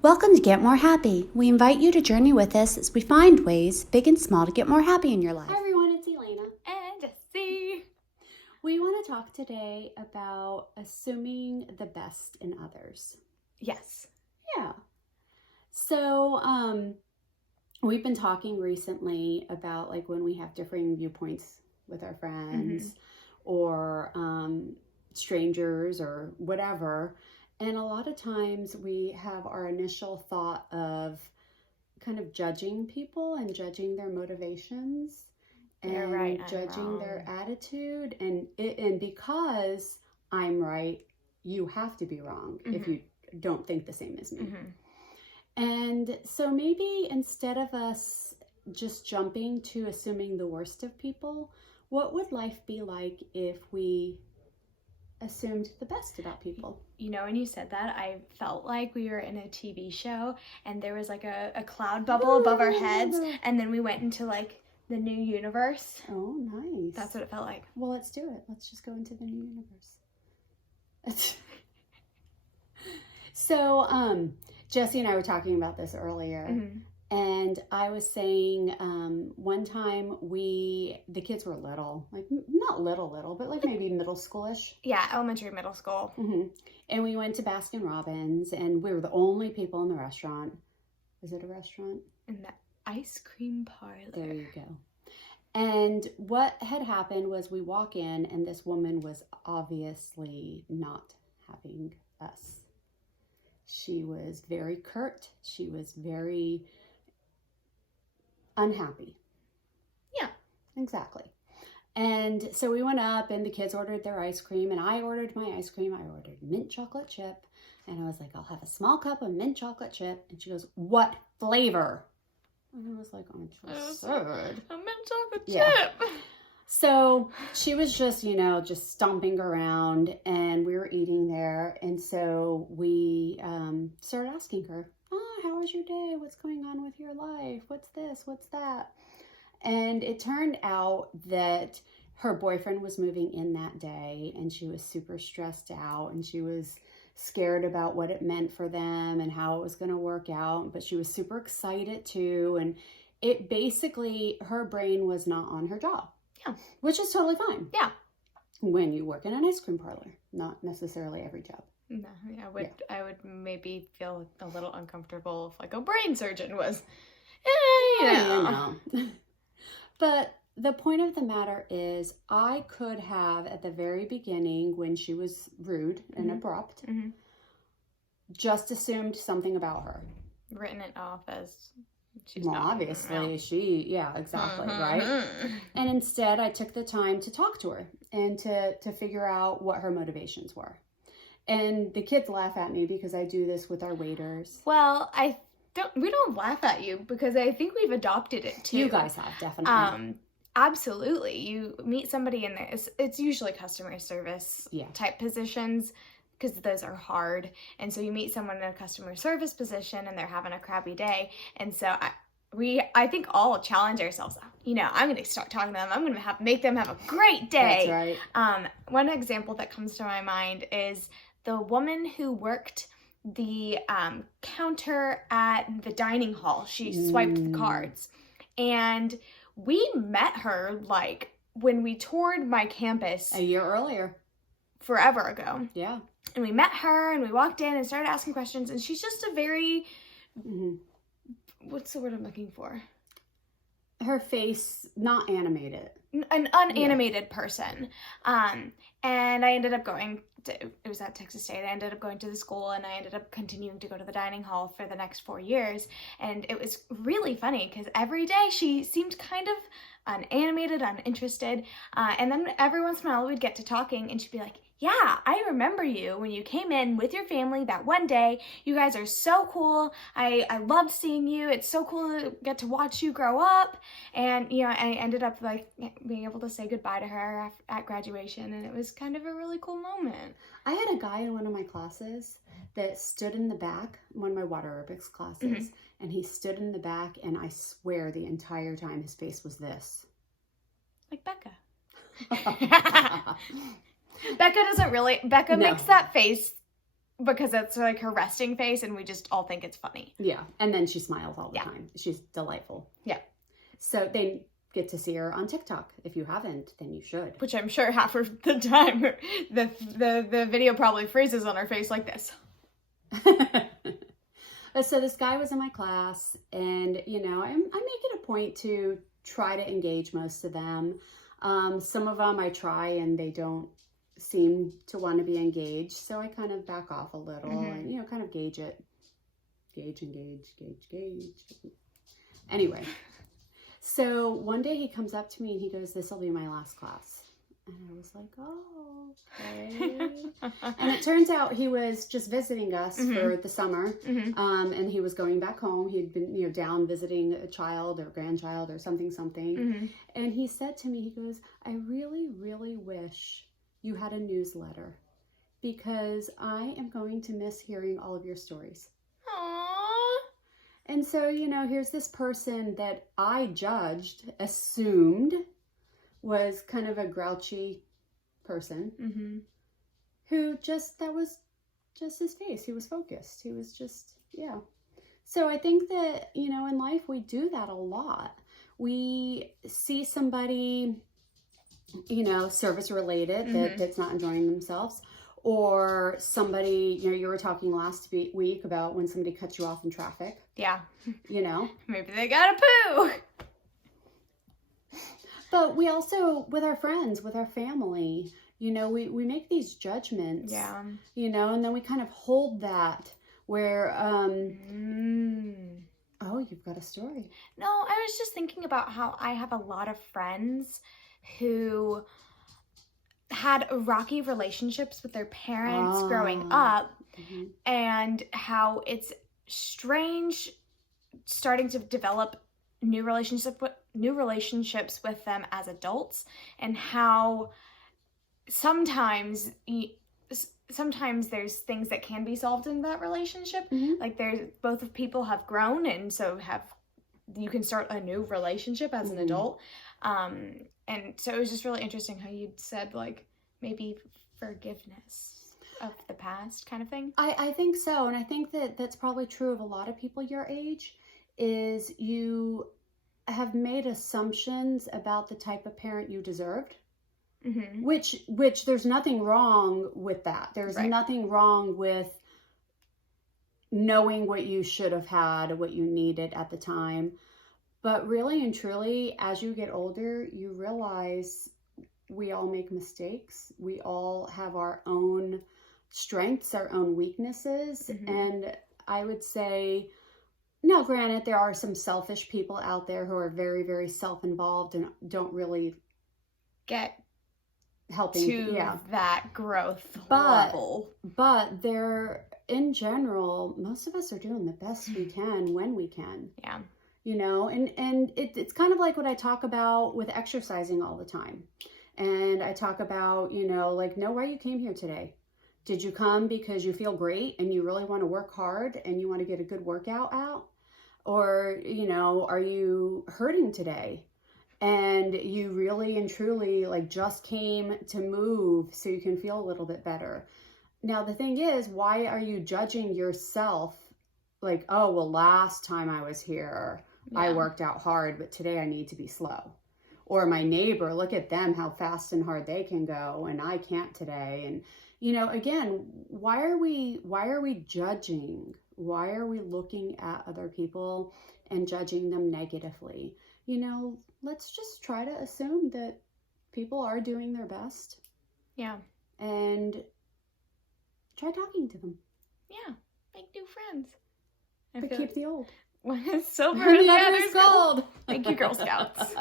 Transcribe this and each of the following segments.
Welcome to Get More Happy. We invite you to journey with us as we find ways, big and small, to get more happy in your life. Hi everyone, it's Elena. And Jessie. We want to talk today about assuming the best in others. Yes. Yeah. So, we've been talking recently about like when we have differing viewpoints with our friends or strangers or whatever. And a lot of times we have our initial thought of kind of judging people and judging their motivations and They're right, I'm judging wrong. their attitude. And because I'm right, you have to be wrong if you don't think the same as me. And so maybe instead of us just jumping to assuming the worst of people, what would life be like if we assumed the best about people? You know, when you said that, I felt like we were in a TV show and there was like a cloud bubble above our heads, and then we went into like the new universe. Oh, nice. That's what it felt like. Well, let's do it. Let's just go into the new universe. So, Jessie and I were talking about this earlier, and I was saying one time the kids were little, like not little, but like maybe middle schoolish. Yeah, elementary, middle school. And we went to Baskin Robbins, and we were the only people in the restaurant. Is it a restaurant? In the ice cream parlor. There you go. And what had happened was we walk in, and this woman was obviously not having us. She was very curt. She was very unhappy. Yeah. Exactly. And so we went up, and the kids ordered their ice cream, and I ordered my ice cream. I ordered mint chocolate chip, and I was like, I'll have a small cup of mint chocolate chip. And she goes, what flavor? And I was like, aren't you absurd? A mint chocolate Yeah. chip. So she was just, just stomping around, and we were eating there. And so we started asking her, how was your day? What's going on with your life? What's this? What's that? And it turned out that her boyfriend was moving in that day, and she was super stressed out, and she was scared about what it meant for them and how it was going to work out. But she was super excited too. And it basically, her brain was not on her job. Yeah. Which is totally fine. Yeah. When you work in an ice cream parlor, not necessarily every job. No, I would maybe feel a little uncomfortable if like a brain surgeon was. But the point of the matter is, I could have at the very beginning, when she was rude and abrupt, just assumed something about her. Written it off as she's Well, not obviously, yeah, exactly, right? And instead, I took the time to talk to her and to figure out what her motivations were. And the kids laugh at me because I do this with our waiters. Well, we don't laugh at you because I think we've adopted it too. You guys have, definitely. Absolutely. You meet somebody in there. It's usually customer service type positions, because those are hard. And so you meet someone in a customer service position and they're having a crappy day. And so I think all challenge ourselves. I'm going to start talking to them. I'm going to make them have a great day. That's right. One example that comes to my mind is the woman who worked the counter at the dining hall. She swiped the cards. And we met her like when we toured my campus A year earlier. forever ago. Yeah. And we met her and we walked in and started asking questions, and she's just a very what's the word I'm looking for? Her face, not animated. An unanimated person. And I ended up going to, it was at Texas State. I ended up going to the school, and I ended up continuing to go to the dining hall for the next 4 years. And it was really funny because every day she seemed kind of unanimated, uninterested. And then every once in a while we'd get to talking, and she'd be like, yeah, I remember you when you came in with your family that one day. You guys are so cool. I loved seeing you. It's so cool to get to watch you grow up. And, I ended up like being able to say goodbye to her at graduation. And it was kind of a really cool moment. I had a guy in one of my classes that stood in the back, one of my water aerobics classes, and he stood in the back, and I swear the entire time his face was this. Like Becca. Becca makes that face because that's like her resting face, and we just all think it's funny. Yeah. And then she smiles all the Yeah. time. She's delightful. Yeah. So they get to see her on TikTok. If you haven't, then you should. Which I'm sure half of the time the video probably freezes on her face like this. So this guy was in my class, and you know, I make it a point to try to engage most of them. Some of them I try and they don't seem to want to be engaged, so I kind of back off a little and, you know, kind of gauge it. Gauge. Anyway, so one day he comes up to me and he goes, "This will be my last class." And I was like, "Oh, okay." And it turns out he was just visiting us for the summer. And he was going back home. He'd been, you know, down visiting a child or grandchild or something. And he said to me, he goes, "I really, really wish you had a newsletter because I am going to miss hearing all of your stories." Aww. And so, you know, here's this person that I assumed was kind of a grouchy person who that was just his face. He was focused. He was just, yeah. So I think that, you know, in life we do that a lot. We see somebody, you know, service related that's not enjoying themselves, or somebody, you know, you were talking last week about when somebody cuts you off in traffic. Yeah. You know? Maybe they gotta poo. But we also, with our friends, with our family, you know, we make these judgments. Yeah. You know, and then we kind of hold that where, oh, you've got a story. No, I was just thinking about how I have a lot of friends who had rocky relationships with their parents growing up, and how it's strange starting to develop new relationships with them as adults, and how sometimes there's things that can be solved in that relationship. Like both of people have grown, and so you can start a new relationship as an adult. And so it was just really interesting how you said, like, maybe forgiveness of the past kind of thing. I think so. And I think that that's probably true of a lot of people your age, is you have made assumptions about the type of parent you deserved. Which there's nothing wrong with that. There's nothing wrong with knowing what you should have had, what you needed at the time. But really and truly, as you get older, you realize we all make mistakes. We all have our own strengths, our own weaknesses. And I would say, now granted, there are some selfish people out there who are very, very self-involved and don't really get helping to that growth level. But they're, in general, most of us are doing the best we can when we can. Yeah. You know, and it's kind of like what I talk about with exercising all the time. And I talk about, you know, like, know why you came here today. Did you come because you feel great and you really want to work hard and you want to get a good workout out? Or, you know, are you hurting today and you really and truly, like, just came to move so you can feel a little bit better? Now, the thing is, why are you judging yourself? Like, oh, well, last time I was here, I worked out hard, but today I need to be slow. Or my neighbor, look at them, how fast and hard they can go, and I can't today. And, you know, again, why are we judging? Why are we looking at other people and judging them negatively? You know, let's just try to assume that people are doing their best. Yeah. And try talking to them. Yeah. Make new friends. But keep the old. One is silver and the other is gold. Thank you, Girl Scouts.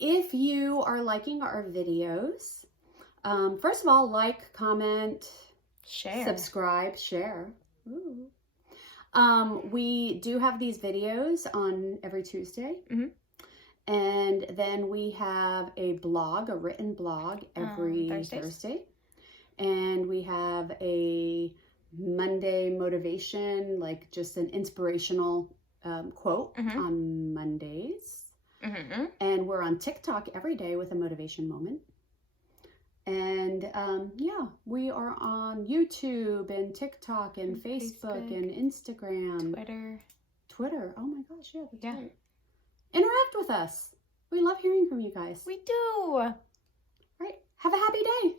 If you are liking our videos, first of all, like, comment, share, subscribe, share. Ooh. We do have these videos on every Tuesday. And then we have a blog, a written blog, every Thursday. And we have a Monday motivation, like just an inspirational quote on Mondays. And we're on TikTok every day with a motivation moment. And yeah, we are on YouTube and TikTok and Facebook and Instagram. Twitter. Oh my gosh, yeah, that's right. Interact with us. We love hearing from you guys. We do. Right. Have a happy day.